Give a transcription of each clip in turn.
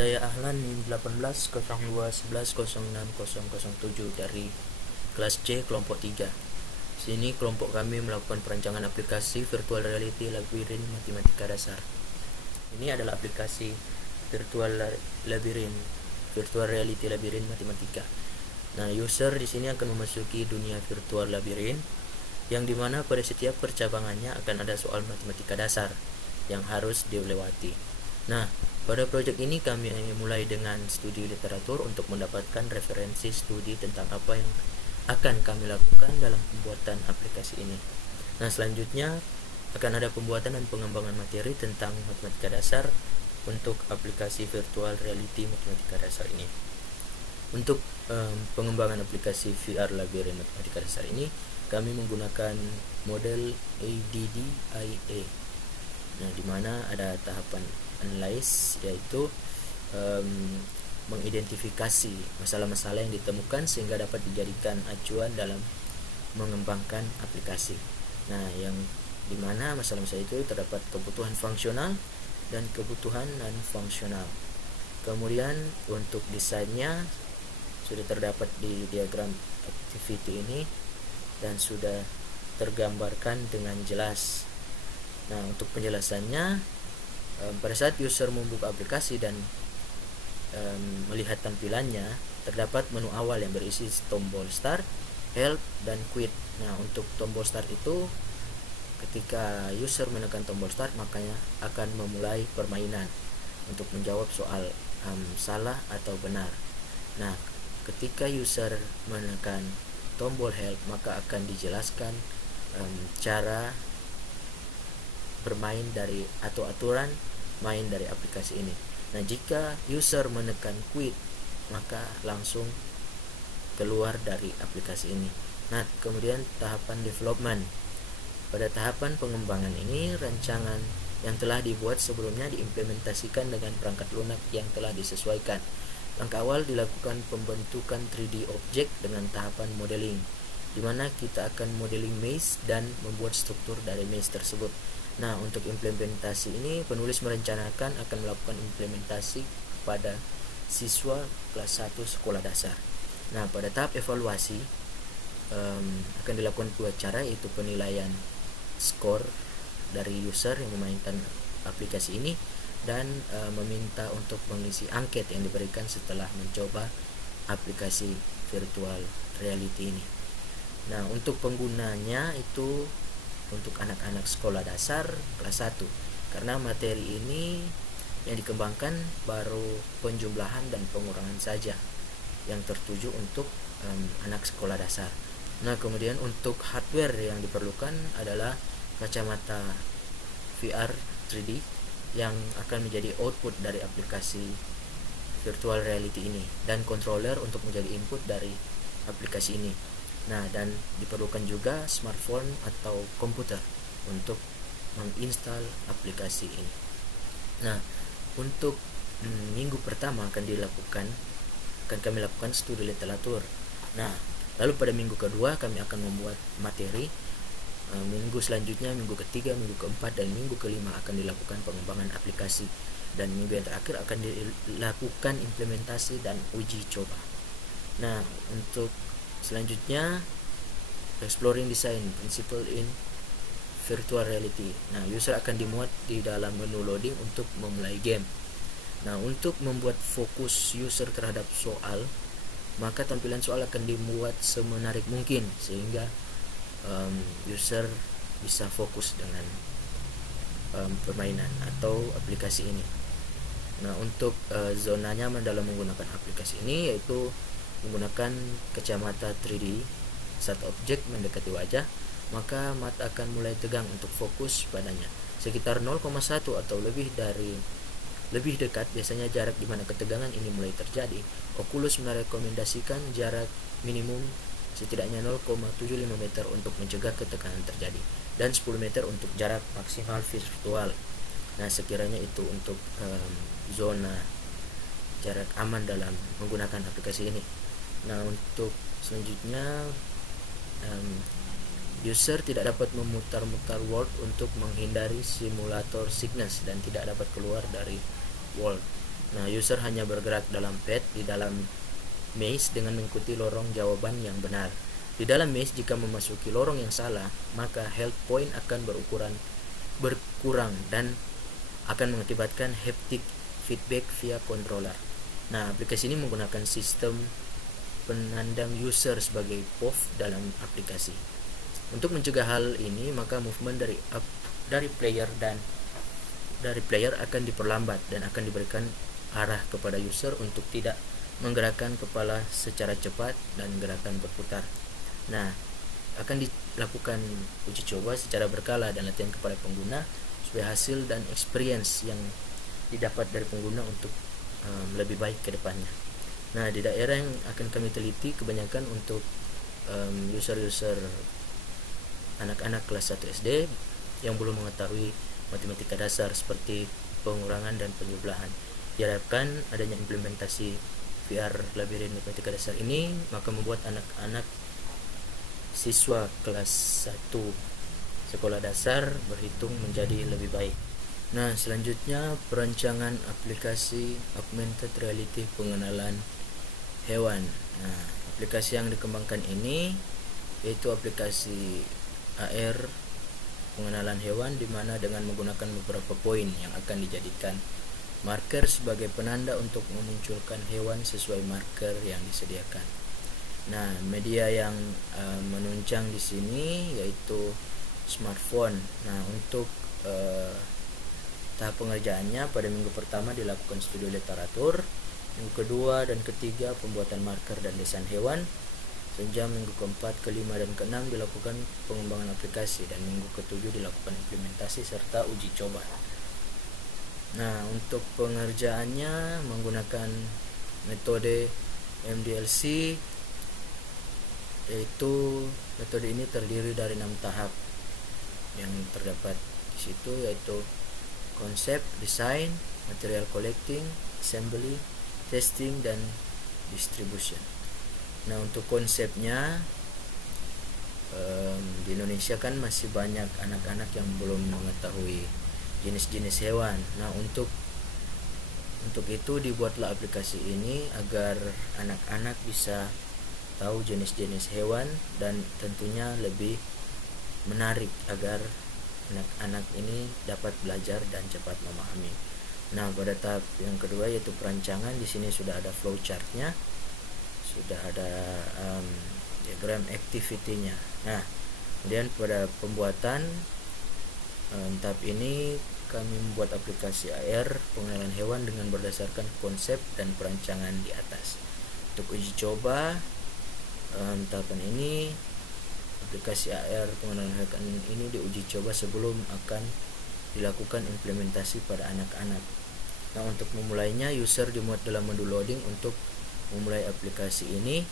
Saya Ahlan 180211060007 dari kelas C kelompok 3. Sini kelompok kami melakukan perancangan aplikasi virtual reality labirin matematika dasar. Ini adalah aplikasi virtual reality labirin matematika. Nah, user di sini akan memasuki dunia virtual labirin yang dimana pada setiap percabangannya akan ada soal matematika dasar yang harus dilewati. Nah, pada proyek ini kami mulai dengan studi literatur untuk mendapatkan referensi studi tentang apa yang akan kami lakukan dalam pembuatan aplikasi ini. Nah, selanjutnya akan ada pembuatan dan pengembangan materi tentang matematika dasar untuk aplikasi virtual reality matematika dasar ini. Untuk pengembangan aplikasi VR labirin matematika dasar ini, kami menggunakan model ADDIA. Nah, di mana ada tahapan analyze, yaitu mengidentifikasi masalah-masalah yang ditemukan sehingga dapat dijadikan acuan dalam mengembangkan aplikasi. Nah, yang dimana masalah-masalah itu terdapat kebutuhan fungsional dan kebutuhan non-fungsional. Kemudian untuk desainnya sudah terdapat di diagram activity ini dan sudah tergambarkan dengan jelas. Nah, untuk penjelasannya, pada saat user membuka aplikasi dan melihat tampilannya, terdapat menu awal yang berisi tombol start, help, dan quit. Nah, untuk tombol start itu ketika user menekan tombol start, makanya akan memulai permainan untuk menjawab soal salah atau benar. Nah, ketika user menekan tombol help, maka akan dijelaskan cara bermain dari atau aturan main dari aplikasi ini. Nah, jika user menekan quit, maka langsung keluar dari aplikasi ini. Nah, kemudian tahapan development. Pada tahapan pengembangan ini, rancangan yang telah dibuat sebelumnya diimplementasikan dengan perangkat lunak yang telah disesuaikan. Langkah awal dilakukan pembentukan 3D objek dengan tahapan modeling, di mana kita akan modeling maze dan membuat struktur dari maze tersebut. Nah, untuk implementasi ini, penulis merencanakan akan melakukan implementasi kepada siswa kelas 1 sekolah dasar. Nah, pada tahap evaluasi akan dilakukan dua cara, yaitu penilaian skor dari user yang memainkan aplikasi ini dan meminta untuk mengisi angket yang diberikan setelah mencoba aplikasi virtual reality ini. Nah, untuk penggunanya itu untuk anak-anak sekolah dasar kelas 1, karena materi ini yang dikembangkan baru penjumlahan dan pengurangan saja yang tertuju untuk anak sekolah dasar. Nah, kemudian untuk hardware yang diperlukan adalah kacamata VR 3D yang akan menjadi output dari aplikasi virtual reality ini, dan controller untuk menjadi input dari aplikasi ini. Nah, dan diperlukan juga smartphone atau komputer untuk menginstal aplikasi ini. Nah, untuk minggu pertama akan kami lakukan studi literatur. Nah, lalu pada minggu kedua kami akan membuat materi. Minggu selanjutnya, minggu ketiga, minggu keempat, dan minggu kelima akan dilakukan pengembangan aplikasi, dan minggu yang terakhir akan dilakukan implementasi dan uji coba. Nah, untuk selanjutnya, exploring design principle in virtual reality. Nah, user akan dimuat di dalam menu loading untuk memulai game. Nah, untuk membuat fokus user terhadap soal, maka tampilan soal akan dibuat semenarik mungkin sehingga user bisa fokus dengan permainan atau aplikasi ini. Nah, untuk zona nyaman dalam menggunakan aplikasi ini yaitu menggunakan kacamata 3D. Saat objek mendekati wajah, maka mata akan mulai tegang untuk fokus padanya. Sekitar 0,1 atau lebih dekat biasanya jarak di mana ketegangan ini mulai terjadi. Oculus merekomendasikan jarak minimum setidaknya 0,75 meter untuk mencegah ketegangan terjadi, dan 10 meter untuk jarak maksimal virtual. Nah, sekiranya itu untuk zona jarak aman dalam menggunakan aplikasi ini. Nah, untuk selanjutnya, user tidak dapat memutar-mutar world untuk menghindari simulator sickness dan tidak dapat keluar dari world. Nah, user hanya bergerak dalam pad di dalam maze dengan mengikuti lorong jawaban yang benar. Di dalam maze, jika memasuki lorong yang salah, maka health point akan berkurang dan akan mengakibatkan haptic feedback via controller. Nah, aplikasi ini menggunakan sistem penandang user sebagai POV dalam aplikasi. Untuk mencegah hal ini, maka movement dari player akan diperlambat dan akan diberikan arah kepada user untuk tidak menggerakkan kepala secara cepat dan gerakan berputar. Nah, akan dilakukan uji coba secara berkala dan latihan kepada pengguna supaya hasil dan experience yang didapat dari pengguna untuk lebih baik ke depannya. Nah, di daerah yang akan kami teliti kebanyakan untuk user-user anak-anak kelas 1 SD yang belum mengetahui matematika dasar seperti pengurangan dan penjumlahan. Diharapkan adanya implementasi VR labirin matematika dasar ini maka membuat anak-anak siswa kelas 1 sekolah dasar berhitung menjadi lebih baik. Nah, selanjutnya perancangan aplikasi augmented reality pengenalan hewan. Nah, aplikasi yang dikembangkan ini yaitu aplikasi AR pengenalan hewan, di mana dengan menggunakan beberapa poin yang akan dijadikan marker sebagai penanda untuk memunculkan hewan sesuai marker yang disediakan. Nah, media yang menunjang di sini yaitu smartphone. Nah, untuk tahap pengerjaannya pada minggu pertama dilakukan studi literatur, minggu kedua dan ketiga pembuatan marker dan desain hewan, sejak minggu keempat, kelima dan keenam dilakukan pengembangan aplikasi, dan minggu ketujuh dilakukan implementasi serta uji coba. Nah, untuk pengerjaannya menggunakan metode MDLC, yaitu metode ini terdiri dari 6 tahap yang terdapat di situ, yaitu konsep, desain, material collecting, assembly, testing, dan distribution. Nah, untuk konsepnya di Indonesia kan masih banyak anak-anak yang belum mengetahui jenis-jenis hewan. Nah, untuk itu dibuatlah aplikasi ini agar anak-anak bisa tahu jenis-jenis hewan dan tentunya lebih menarik agar anak-anak ini dapat belajar dan cepat memahami. Nah, pada tahap yang kedua yaitu perancangan, di sini sudah ada flowchartnya, sudah ada diagram activity-nya. Nah, kemudian pada pembuatan tahap ini kami membuat aplikasi AR pengenalan hewan dengan berdasarkan konsep dan perancangan di atas. Untuk uji coba tahapan ini, aplikasi AR pengenalan hewan ini diuji coba sebelum akan dilakukan implementasi pada anak-anak. Nah, untuk memulainya user dimuat dalam modul loading untuk memulai aplikasi ini.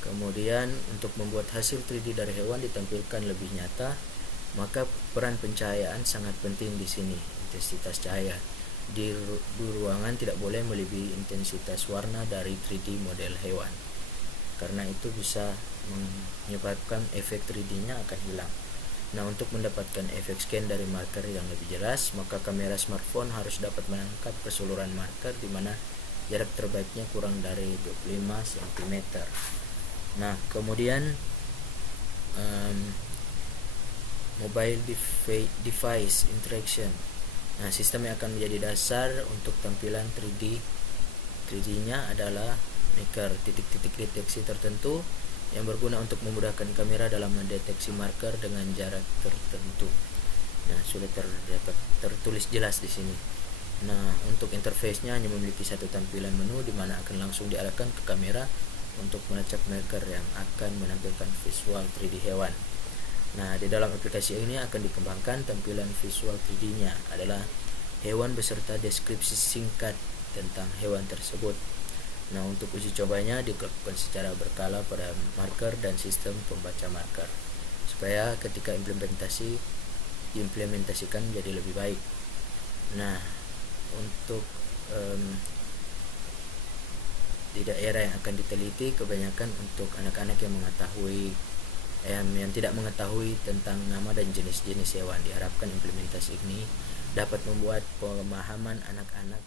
Kemudian untuk membuat hasil 3D dari hewan ditampilkan lebih nyata, maka peran pencahayaan sangat penting di sini. Intensitas cahaya di ruangan tidak boleh melebihi intensitas warna dari 3D model hewan, karena itu bisa menyebabkan efek 3D-nya akan hilang. Nah, untuk mendapatkan efek scan dari marker yang lebih jelas, maka kamera smartphone harus dapat menangkap keseluruhan marker di mana jarak terbaiknya kurang dari 25 cm. Nah, kemudian mobile device interaction. Nah, sistem yang akan menjadi dasar untuk tampilan 3D-nya adalah maker, titik-titik deteksi tertentu yang berguna untuk memudahkan kamera dalam mendeteksi marker dengan jarak tertentu. Nah, sudah tertulis jelas di sini. Nah, untuk interface-nya hanya memiliki satu tampilan menu di mana akan langsung diarahkan ke kamera untuk melacak marker yang akan menampilkan visual 3D hewan. Nah, di dalam aplikasi ini akan dikembangkan tampilan visual 3D-nya adalah hewan beserta deskripsi singkat tentang hewan tersebut. Nah, untuk uji cobanya dilakukan secara berkala pada marker dan sistem pembaca marker supaya ketika diimplementasikan menjadi lebih baik. Nah, untuk di daerah yang akan diteliti kebanyakan untuk anak-anak yang tidak mengetahui tentang nama dan jenis-jenis hewan. Diharapkan implementasi ini dapat membuat pemahaman anak-anak